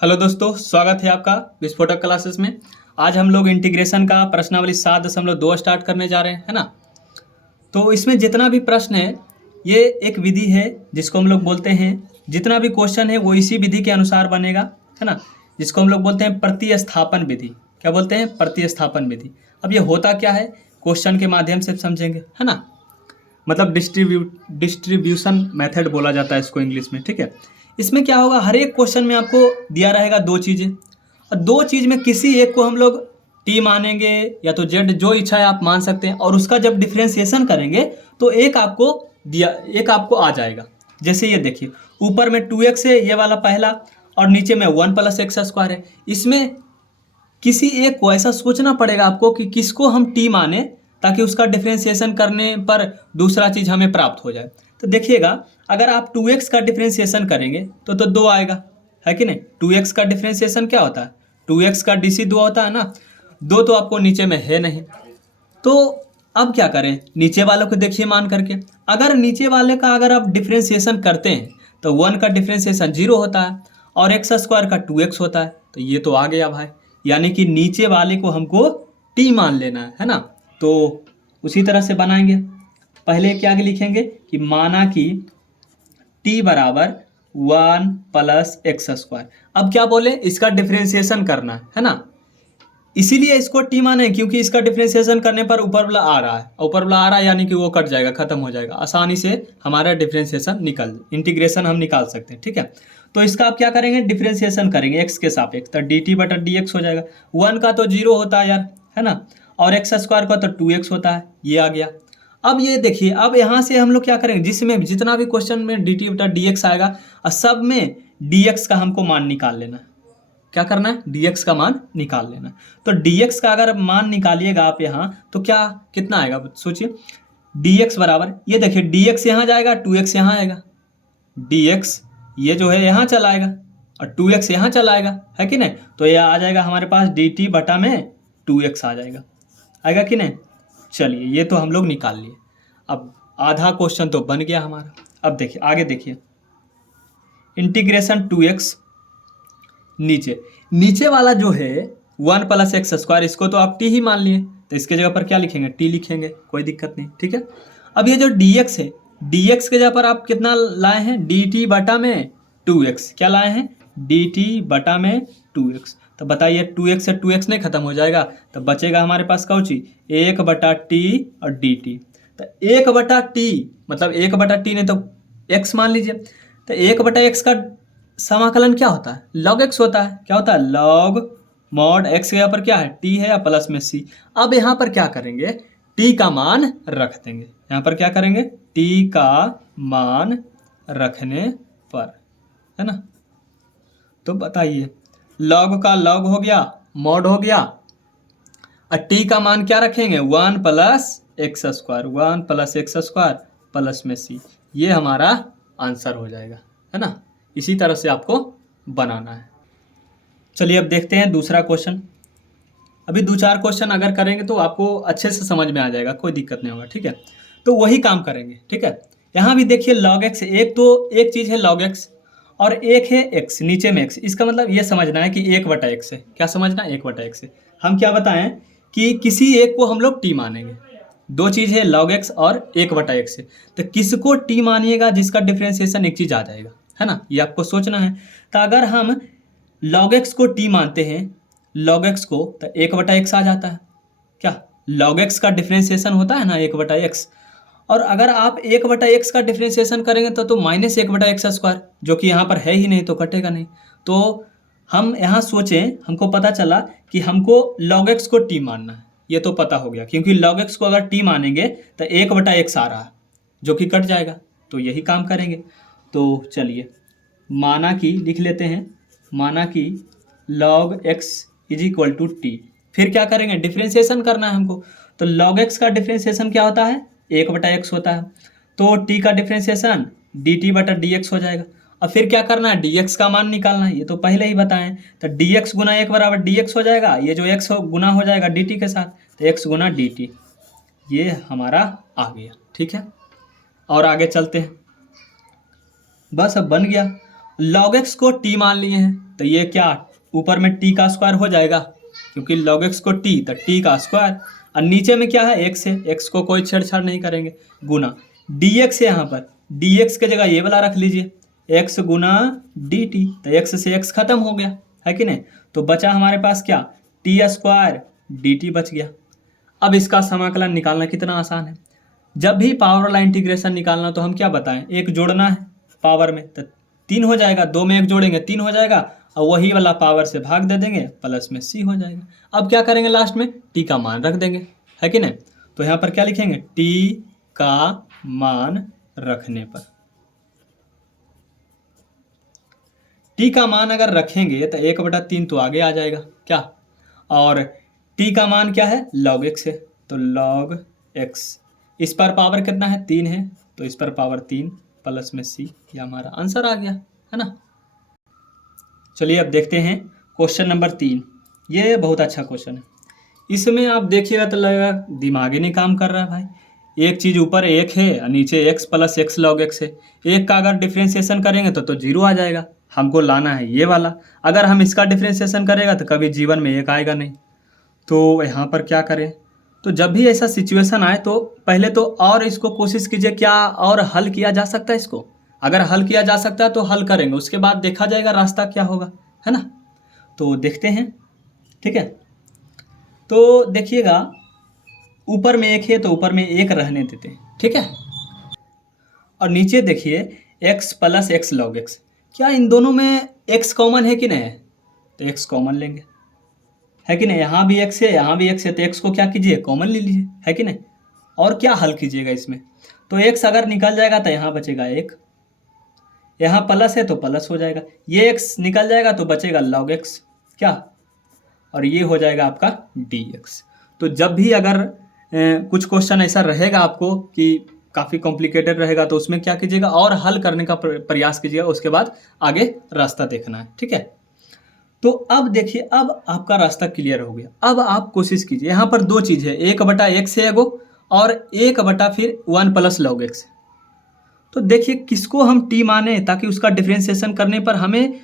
Hello दोस्तों, स्वागत है आपका विस्फोटक क्लासेस में। आज हम लोग इंटीग्रेशन का प्रश्नावली 7.2 स्टार्ट करने जा रहे हैं, है ना। तो इसमें जितना भी प्रश्न है ये एक विधि है जिसको हम लोग बोलते हैं, जितना भी क्वेश्चन है वो इसी विधि के अनुसार बनेगा, है ना। जिसको हम लोग बोलते हैं प्रतिस्थापन विधि। क्या बोलते हैं? प्रतिस्थापन विधि। अब ये होता क्या है, क्वेश्चन के माध्यम से समझेंगे, है ना। मतलब डिस्ट्रीब्यूशन मेथड बोला जाता है इसको इंग्लिश में, ठीक है। इसमें क्या होगा, हर एक क्वेश्चन में आपको दिया रहेगा दो चीज़ें, और दो चीज़ में किसी एक को हम लोग टी मानेंगे या तो जेड, जो इच्छा है आप मान सकते हैं। और उसका जब डिफ्रेंसिएशन करेंगे तो एक आपको आ जाएगा। जैसे ये देखिए, ऊपर में 2x है ये वाला पहला, और नीचे में 1 + x² है। इसमें किसी एक को ऐसा सोचना पड़ेगा आपको कि किसको हम टी माने, ताकि उसका डिफ्रेंसिएशन करने पर दूसरा चीज़ हमें प्राप्त हो जाए। तो देखिएगा, अगर आप 2x का डिफ्रेंसिएशन करेंगे तो 2 आएगा, है कि नहीं। 2x का डिफ्रेंसिएशन क्या होता है? 2x का DC 2 होता है ना। 2 तो आपको नीचे में है नहीं, तो अब क्या करें, नीचे वालों को देखिए मान करके। अगर नीचे वाले का अगर आप डिफ्रेंसिएशन करते हैं तो 1 का डिफ्रेंसिएशन 0 होता है और x² का 2x होता है, तो ये तो आ गया भाई। यानी कि नीचे वाले को हमको टी मान लेना है ना। तो उसी तरह से बनाएंगे। पहले क्या लिखेंगे कि माना कि t बराबर 1 + x²। अब क्या बोले, इसका डिफ्रेंसिएशन करना है ना। इसीलिए इसको टी माने क्योंकि इसका डिफ्रेंसिएशन करने पर ऊपर वाला आ रहा है, ऊपर वाला आ रहा है यानी कि वो कट जाएगा, खत्म हो जाएगा। आसानी से हमारा डिफ्रेंसिएशन इंटीग्रेशन हम निकाल सकते हैं, ठीक है। तो इसका आप क्या करेंगे, डिफ्रेंसिएशन करेंगे एक्स के सापेक्ष, तो dt/dx हो जाएगा। 1 का तो 0 होता है यार, है ना, और x² का तो 2x होता है, ये आ गया। अब ये देखिए, अब यहाँ से हम लोग क्या करेंगे, जिसमें जितना भी क्वेश्चन में dt/dx आएगा और सब में dx का हमको मान निकाल लेना है। क्या करना है, dx का मान निकाल लेना। तो dx का अगर मान निकालिएगा आप यहाँ, तो क्या कितना आएगा सोचिए। dx बराबर, ये देखिए dx यहाँ जाएगा, 2x यहाँ आएगा। dx ये जो है यहाँ चला आएगा और 2x यहाँ चला आएगा, है कि नहीं। तो यह आ जाएगा हमारे पास dt/2x आ जाएगा, आएगा कि नहीं। चलिए, ये तो हम लोग निकाल लिए। अब आधा क्वेश्चन तो बन गया हमारा। अब देखिए आगे, देखिए इंटीग्रेशन 2x, नीचे वाला जो है 1 + x², इसको तो आप टी ही मान लिए, तो इसके जगह पर क्या लिखेंगे, टी लिखेंगे, कोई दिक्कत नहीं, ठीक है। अब ये जो dx है, dx के जगह पर आप कितना लाए हैं, dt/2x। क्या लाए हैं, dt/2x। तो बताइए 2x से 2x नहीं खत्म हो जाएगा, तो बचेगा हमारे पास कौची, 1/t और dt। तो 1/t मतलब 1/t नहीं तो x मान लीजिए। तो 1/x का समाकलन क्या होता है, log x होता है। क्या होता है, log mod x के यहाँ पर क्या है, t है या प्लस में c। अब यहाँ पर क्या करेंगे, t का मान रख देंगे। यहाँ पर क्या करेंगे, t का मान रखने पर, है ना। तो बताइए, log का log हो गया, mod हो गया, और t का मान क्या रखेंगे, 1 + x², 1 + x² प्लस में c। ये हमारा आंसर हो जाएगा, है ना। इसी तरह से आपको बनाना है। चलिए अब देखते हैं दूसरा क्वेश्चन। अभी 2-4 क्वेश्चन अगर करेंगे तो आपको अच्छे से समझ में आ जाएगा, कोई दिक्कत नहीं होगा, ठीक है। तो वही काम करेंगे, ठीक है। यहाँ भी देखिए log x, एक चीज़ है log x और एक है x, नीचे में x। इसका मतलब ये समझना है कि 1/x है। क्या समझना है, 1/x है। हम क्या बताएं कि किसी एक को हम लोग t मानेंगे। दो चीज़ है log x और 1/x है, तो किसको t मानिएगा जिसका डिफ्रेंसिएशन एक चीज़ आ जाएगा, है ना। ये आपको सोचना है। तो अगर हम log x को t मानते हैं, log x को, तो 1/x आ जाता है। क्या log x का डिफ्रेंसिएशन होता है ना 1/x। और अगर आप 1/x का डिफ्रेंसिएशन करेंगे तो -1/x², जो कि यहाँ पर है ही नहीं, तो कटेगा नहीं। तो हम यहाँ सोचें, हमको पता चला कि हमको log x को t मानना है, ये तो पता हो गया, क्योंकि log x को अगर t मानेंगे तो 1/x आ रहा है, जो कि कट जाएगा। तो यही काम करेंगे। तो चलिए, माना कि लिख लेते हैं, माना कि log x = t। फिर क्या करेंगे, डिफ्रेंसिएशन करना है हमको। तो log x का डिफ्रेंसिएशन क्या होता है, 1/x होता है। तो t का डिफ्रेंसिएशन dt/dx हो जाएगा। अब फिर क्या करना है, dx का मान निकालना है, ये तो पहले ही बताएं। तो dx × 1 = dx हो जाएगा, ये जो x गुना हो जाएगा dt के साथ, तो x × dt, ये हमारा आ गया, ठीक है। और आगे चलते हैं, बस अब बन गया। लॉग एक्स को टी मान लिए हैं, तो ये क्या ऊपर में टी का स्क्वायर हो जाएगा, क्योंकि log x को t, तो टी का स्क्वायर, और नीचे में क्या है x है, x को कोई छेड़छाड़ नहीं करेंगे, गुना dx है, यहाँ पर dx के जगह ये वाला रख लीजिए, x गुना dt, तो x से x खत्म हो गया है कि नहीं। तो बचा हमारे पास क्या, टी स्क्वायर dt बच गया। अब इसका समाकलन निकालना कितना आसान है। जब भी पावर वाला इंटीग्रेशन निकालना तो हम क्या बताएं, एक जोड़ना है पावर में, तो 3 हो जाएगा, 2 में 1 जोड़ेंगे 3 हो जाएगा, और वही वाला पावर से भाग दे देंगे, प्लस में c हो जाएगा। अब क्या करेंगे, लास्ट में t का मान रख देंगे, है कि नहीं। तो यहाँ पर क्या लिखेंगे, t का मान रखने पर, t का मान अगर रखेंगे तो 1/3 तो आगे आ जाएगा क्या, और t का मान क्या है, log x है, तो log x, इस पर पावर कितना है, 3 है, तो इस पर पावर 3 प्लस में c, ये हमारा आंसर आ गया, है ना। चलिए अब देखते हैं क्वेश्चन नंबर 3। ये बहुत अच्छा क्वेश्चन है, इसमें आप देखिएगा तो लगेगा दिमाग ही नहीं काम कर रहा है भाई। एक चीज़ ऊपर एक है और नीचे x plus x log x है, एक का अगर डिफ्रेंशिएशन करेंगे तो 0 आ जाएगा, हमको लाना है ये वाला। अगर हम इसका डिफ्रेंशिएशन करेगा तो कभी जीवन में एक आएगा नहीं। तो यहाँ पर क्या करें, तो जब भी ऐसा सिचुएशन आए तो पहले तो और इसको कोशिश कीजिए क्या और हल किया जा सकता है इसको। अगर हल किया जा सकता है तो हल करेंगे, उसके बाद देखा जाएगा रास्ता क्या होगा, है ना। तो देखते हैं, ठीक है। तो देखिएगा ऊपर में एक है तो ऊपर में एक रहने देते हैं, ठीक है। और नीचे देखिए x plus x log x, क्या इन दोनों में x कॉमन है कि नहीं है, तो x कॉमन लेंगे, है कि नहीं। यहाँ भी x है, यहाँ भी x है, तो x को क्या कीजिए, कॉमन ले लीजिए, है कि नहीं। और क्या हल कीजिएगा इसमें, तो x अगर निकल जाएगा तो यहाँ बचेगा 1, यहाँ प्लस है तो प्लस हो जाएगा, ये x निकल जाएगा तो बचेगा log x क्या, और ये हो जाएगा आपका dx। तो जब भी अगर कुछ क्वेश्चन ऐसा रहेगा आपको कि काफ़ी कॉम्प्लिकेटेड रहेगा तो उसमें क्या कीजिएगा, और हल करने का प्रयास कीजिएगा, उसके बाद आगे रास्ता देखना है, ठीक है। तो अब देखिए, अब आपका रास्ता क्लियर हो गया। अब आप कोशिश कीजिए, यहाँ पर 2 चीज़ है, 1/x है एगो, और 1 फिर 1 प्लस लॉग एक्स। तो देखिए किसको हम t माने ताकि उसका डिफ्रेंशिएशन करने पर हमें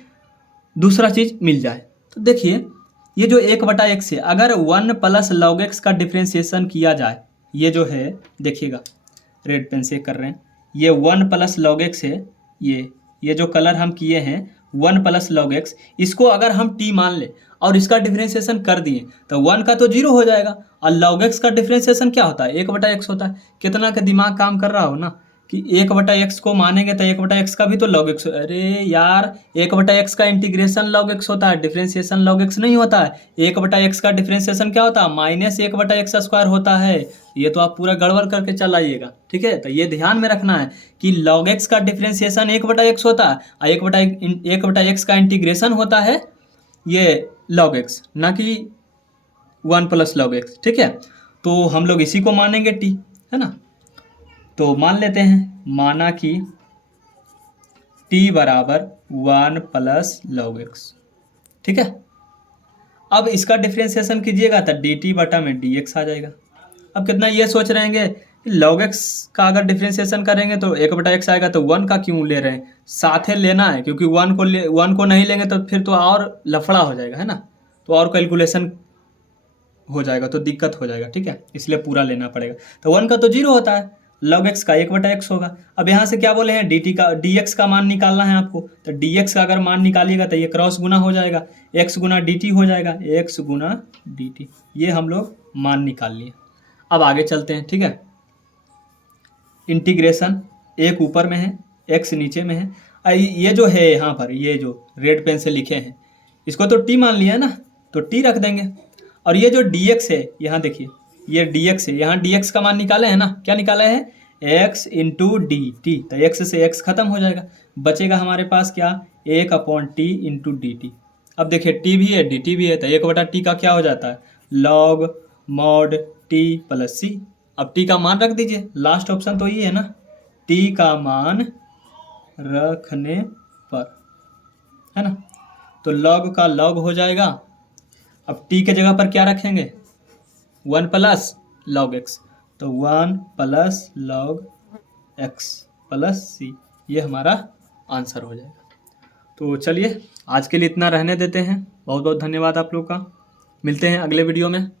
दूसरा चीज़ मिल जाए। तो देखिए ये जो 1/x है, अगर 1 प्लस लॉग एक्स का डिफ्रेंशिएशन किया जाए, ये जो है देखिएगा रेड पेन से कर रहे हैं, ये 1 प्लस लॉग एक्स है, ये जो कलर हम किए हैं 1 प्लस लॉग एक्स, इसको अगर हम t मान ले और इसका डिफ्रेंशिएशन कर दिए तो 1 का तो 0 हो जाएगा, और लॉग एक्स का डिफ्रेंशिएशन क्या होता है, 1/x होता है। कितना का दिमाग काम कर रहा हो ना कि 1/x को मानेंगे तो 1/x का भी तो log x, अरे यार 1/x का इंटीग्रेशन log x होता है, डिफ्रेंशिएशन log x नहीं होता है। 1/x का डिफ्रेंशिएशन क्या होता है, -1/x स्क्वायर होता है। ये तो आप पूरा गड़बड़ करके चल आइएगा, ठीक है। तो ये ध्यान में रखना है कि log x का डिफ्रेंशिएशन 1/x होता है, और 1/x का इंटीग्रेशन होता है ये log x, ना कि 1 प्लस log x, ठीक है। तो हम लोग इसी को मानेंगे t, है ना। तो मान लेते हैं, माना कि t बराबर 1 प्लस लॉग एक्स, ठीक है। अब इसका डिफ्रेंशिएशन कीजिएगा तो dt बटा में dx आ जाएगा। अब कितना ये सोच रहे हैं log x का अगर डिफ्रेंशिएशन करेंगे तो 1/x आएगा, तो 1 का क्यों ले रहे हैं, साथे लेना है, क्योंकि 1 को नहीं लेंगे तो फिर तो और लफड़ा हो जाएगा, है ना। तो और कैलकुलेशन हो जाएगा तो दिक्कत हो जाएगा, ठीक है, इसलिए पूरा लेना पड़ेगा। तो 1 का तो 0 होता है, log x का 1/x होगा। अब यहाँ से क्या बोले हैं, dx का मान निकालना है आपको, तो dx का अगर मान निकालिएगा तो ये क्रॉस गुना हो जाएगा, x गुना dt हो जाएगा, x गुना dt, ये हम लोग मान निकाल लिए। अब आगे चलते हैं, ठीक है। इंटीग्रेशन एक ऊपर में है, x नीचे में है, ये जो है यहाँ पर ये जो रेड पेन से लिखे हैं इसको तो t मान लिया है ना, तो t रख देंगे। और ये जो dx है, यहाँ देखिए ये dx है, यहाँ dx का मान निकाले हैं ना, क्या निकाला है, x इंटू डी टी, तो x से x खत्म हो जाएगा, बचेगा हमारे पास क्या, 1/t इंटू डी टी। अब देखिए t भी है dt भी है, तो 1/t का क्या हो जाता है, log mod t plus c। अब t का मान रख दीजिए, लास्ट ऑप्शन तो ये है ना, t का मान रखने पर, है ना। तो log का log हो जाएगा। अब t के जगह पर क्या रखेंगे, 1 प्लस लॉग एक्स, तो 1 प्लस लॉग एक्स प्लस सी, ये हमारा आंसर हो जाएगा। तो चलिए आज के लिए इतना रहने देते हैं। बहुत बहुत धन्यवाद आप लोग का। मिलते हैं अगले वीडियो में।